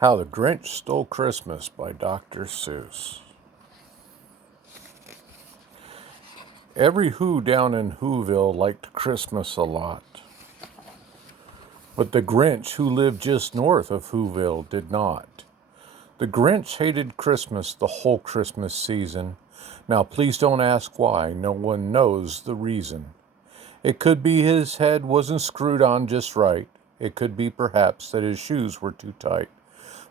How the Grinch Stole Christmas by Dr. Seuss. Every Who down in Whoville liked Christmas a lot. But the Grinch, who lived just north of Whoville, did not. The Grinch hated Christmas the whole Christmas season. Now please don't ask why, no one knows the reason. It could be his head wasn't screwed on just right. It could be perhaps that his shoes were too tight.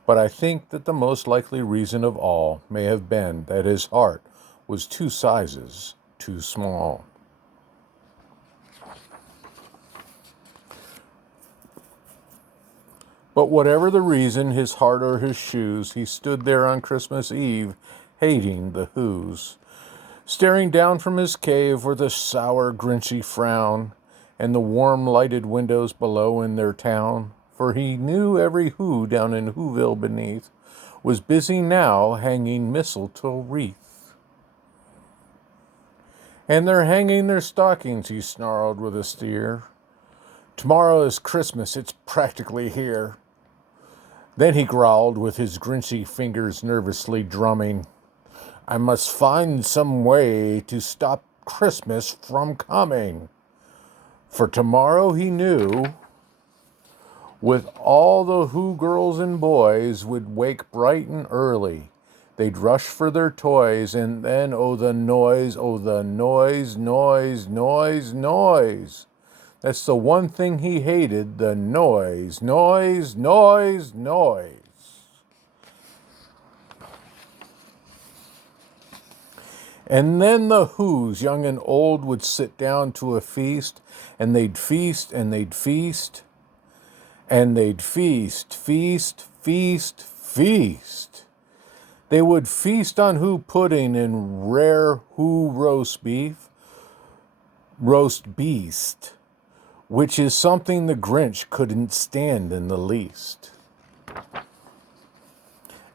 But I think that the most likely reason of all may have been that his heart was 2 sizes too small. But whatever the reason, his heart or his shoes, he stood there on Christmas Eve, hating the Whos, staring down from his cave with a sour, grinchy frown, and the warm lighted windows below in their town. For he knew every Who down in Whoville beneath was busy now hanging mistletoe wreath. And they're hanging their stockings, he snarled with a sneer. Tomorrow is Christmas, it's practically here. Then he growled with his grinchy fingers nervously drumming, I must find some way to stop Christmas from coming. For tomorrow he knew, with all the Who girls and boys would wake bright and early. They'd rush for their toys, and then, oh the noise, noise, noise, noise. That's the one thing he hated, the noise, noise, noise, noise. And then the Whos, young and old, would sit down to a feast, and they'd feast, and they'd feast, and they'd feast, feast, feast, feast. They would feast on Who pudding and rare Who roast beast, which is something the Grinch couldn't stand in the least.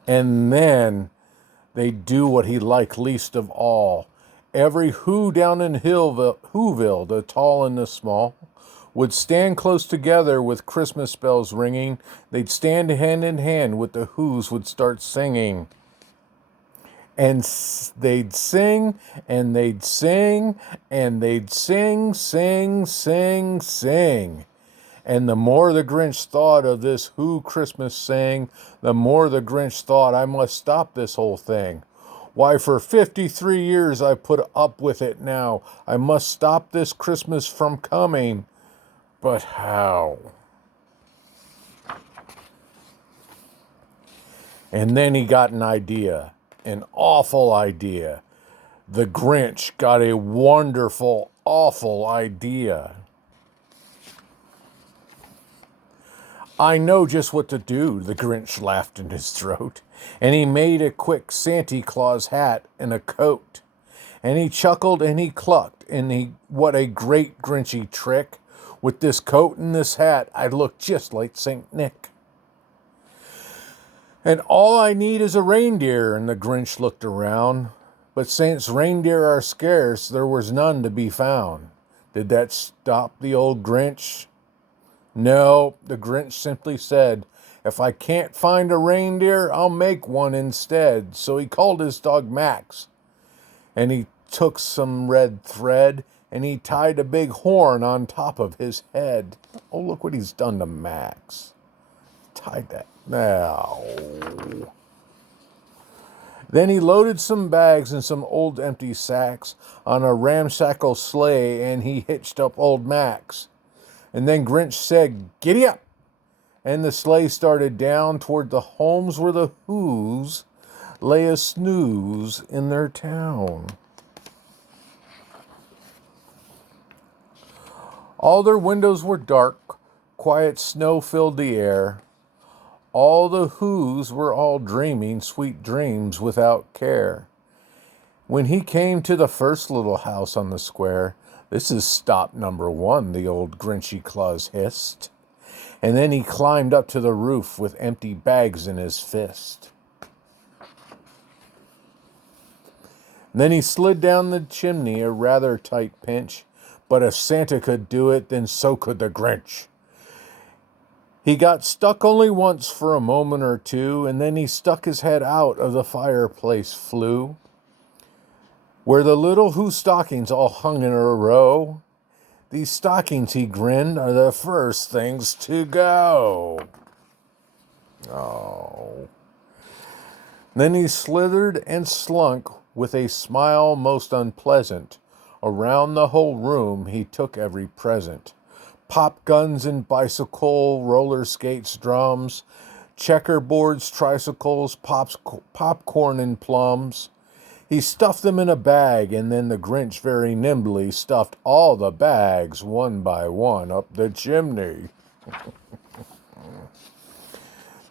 And then they'd do what he liked least of all. Every Who down in Whoville, the tall and the small, would stand close together with Christmas bells ringing. They'd stand hand in hand with the Whos would start singing. And they'd sing, and they'd sing, and they'd sing, sing, sing, sing. And the more the Grinch thought of this Who Christmas sing, the more the Grinch thought, I must stop this whole thing. Why, for 53 years I put up with it now. I must stop this Christmas from coming. But how? And then he got an idea. An awful idea. The Grinch got a wonderful, awful idea. I know just what to do, the Grinch laughed in his throat. And he made a quick Santa Claus hat and a coat. And he chuckled and he clucked. And what a great Grinchy trick. With this coat and this hat, I'd look just like St. Nick. And all I need is a reindeer, and the Grinch looked around. But since reindeer are scarce, there was none to be found. Did that stop the old Grinch? No, the Grinch simply said, if I can't find a reindeer, I'll make one instead. So he called his dog Max, and he took some red thread, and he tied a big horn on top of his head. Oh, look what he's done to Max. Tied that. Now. Then he loaded some bags and some old empty sacks on a ramshackle sleigh, and he hitched up old Max. And then Grinch said, giddy up! And the sleigh started down toward the homes where the Whos lay a snooze in their town. All their windows were dark, quiet snow filled the air. All the Whos were all dreaming sweet dreams without care. When he came to the first little house on the square, this is stop number 1, the old Grinchy Claus hissed. And then he climbed up to the roof with empty bags in his fist. Then he slid down the chimney, a rather tight pinch. But if Santa could do it, then so could the Grinch. He got stuck only once for a moment or two, and then he stuck his head out of the fireplace flue, where the little Who stockings all hung in a row. These stockings, he grinned, are the first things to go. Oh. Then he slithered and slunk with a smile most unpleasant. Around the whole room he took every present. Pop guns and bicycle, roller skates, drums, checkerboards, tricycles, popcorn and plums. He stuffed them in a bag, and then the Grinch very nimbly stuffed all the bags one by one up the chimney.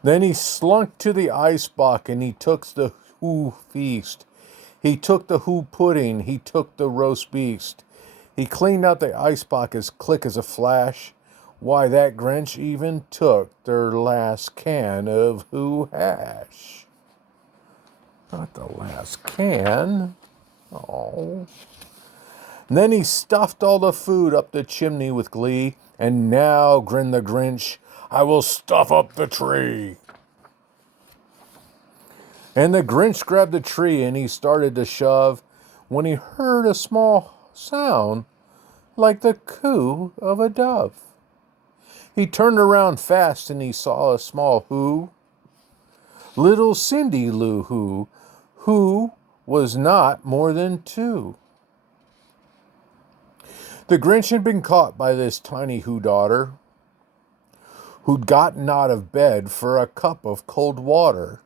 Then he slunk to the icebox, and he took the Who feast. He took the Who pudding, he took the roast beast. He cleaned out the icebox as quick as a flash. Why, that Grinch even took their last can of Who hash. Not the last can. Oh. And then he stuffed all the food up the chimney with glee. And now, grinned the Grinch, I will stuff up the tree. And the Grinch grabbed the tree and he started to shove when he heard a small sound like the coo of a dove. He turned around fast and he saw a small Who. Little Cindy Lou Who was not more than 2. The Grinch had been caught by this tiny Who daughter, who'd gotten out of bed for a cup of cold water.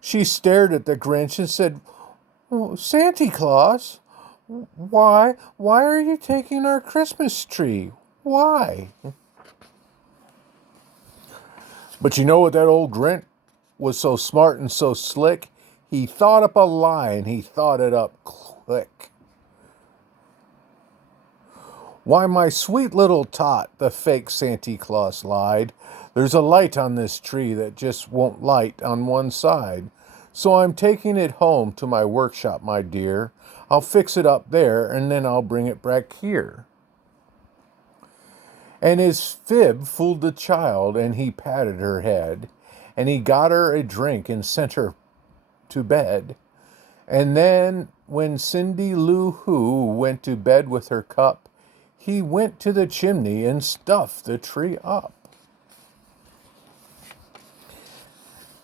She stared at the Grinch and said, Santa Claus, why are you taking our Christmas tree? Why? But you know what that old Grinch was so smart and so slick? He thought up a lie, and he thought it up quick. Why, my sweet little tot, the fake Santa Claus lied. There's a light on this tree that just won't light on one side. So I'm taking it home to my workshop, my dear. I'll fix it up there, and then I'll bring it back here. And his fib fooled the child, and he patted her head, and he got her a drink and sent her to bed. And then when Cindy Lou Who went to bed with her cup, he went to the chimney and stuffed the tree up.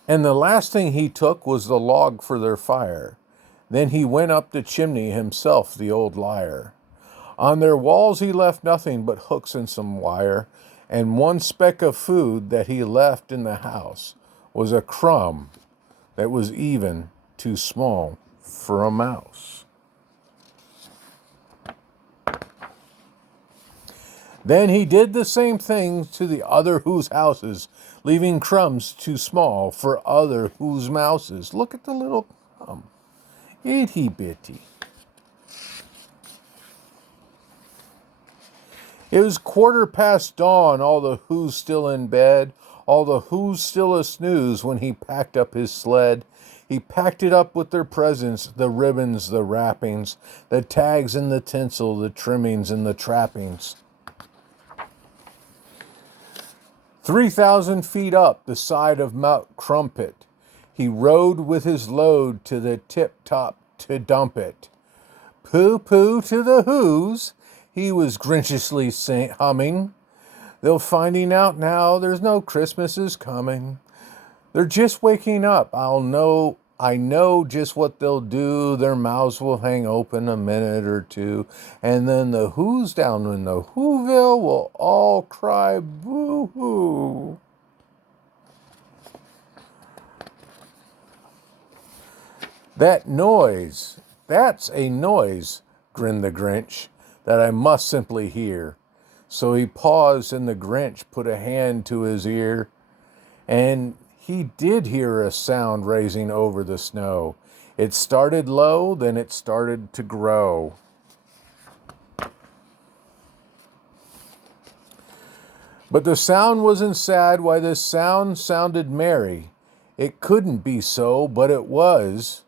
And the last thing he took was the log for their fire. Then he went up the chimney himself, the old liar. On their walls he left nothing but hooks and some wire, and one speck of food that he left in the house was a crumb that was even too small for a mouse. Then he did the same thing to the other Who's houses, leaving crumbs too small for other Who's mouses. Look at the little crumb. Itty bitty. It was 1:15 dawn, all the Who's still in bed, all the Who's still a snooze when he packed up his sled. He packed it up with their presents, the ribbons, the wrappings, the tags and the tinsel, the trimmings and the trappings. 3,000 feet up the side of Mount Crumpet, he rode with his load to the tip-top to dump it. Pooh-pooh to the Who's, he was grinchiously humming. They're finding out now there's no Christmas is coming. They're just waking up. I know just what they'll do. Their mouths will hang open a minute or two, and then the Who's down in the Whoville will all cry boo-hoo. That noise, that's a noise, grinned the Grinch, that I must simply hear. So he paused, and the Grinch put a hand to his ear, and he did hear a sound rising over the snow. It started low, then it started to grow. But the sound wasn't sad. Why, the sound sounded merry. It couldn't be so, but it was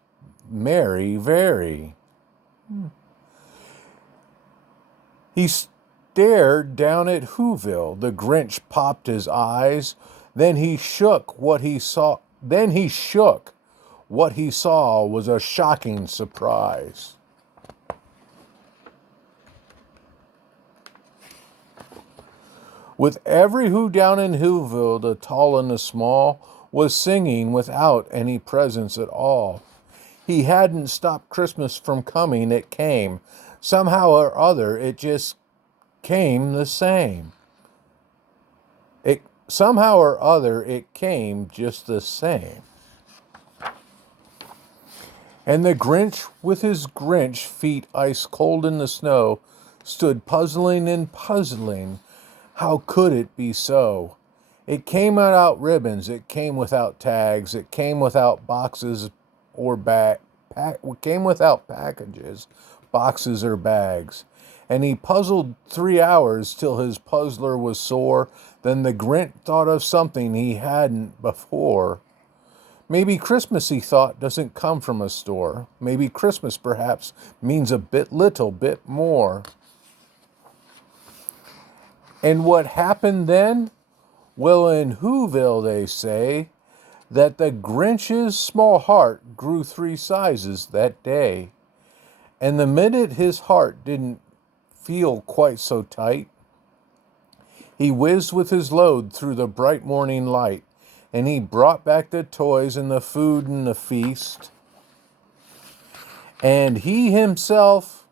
merry, very. stared down at Whoville. The Grinch popped his eyes. Then he shook what he saw. What he saw was a shocking surprise. With every who down in Whoville, the tall and the small, was singing without any presents at all. He hadn't stopped Christmas from coming, it came. Somehow or other, it just came the same. Somehow or other, it came just the same. And the Grinch, with his Grinch feet ice cold in the snow, stood puzzling and puzzling. How could it be so? It came without ribbons, it came without tags, it came without boxes or came without packages, boxes or bags. And he puzzled 3 hours till his puzzler was sore. Then the Grinch thought of something he hadn't before. Maybe Christmas, he thought, doesn't come from a store. Maybe Christmas, perhaps, means a little bit more. And what happened then? Well, in Whoville, they say that the Grinch's small heart grew 3 sizes that day. And the minute his heart didn't feel quite so tight, he whizzed with his load through the bright morning light, and he brought back the toys and the food and the feast. And he himself,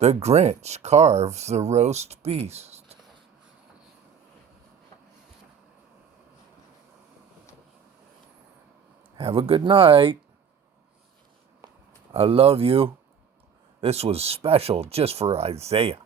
the Grinch, carved the roast beast. Have a good night. I love you. This was special just for Isaiah.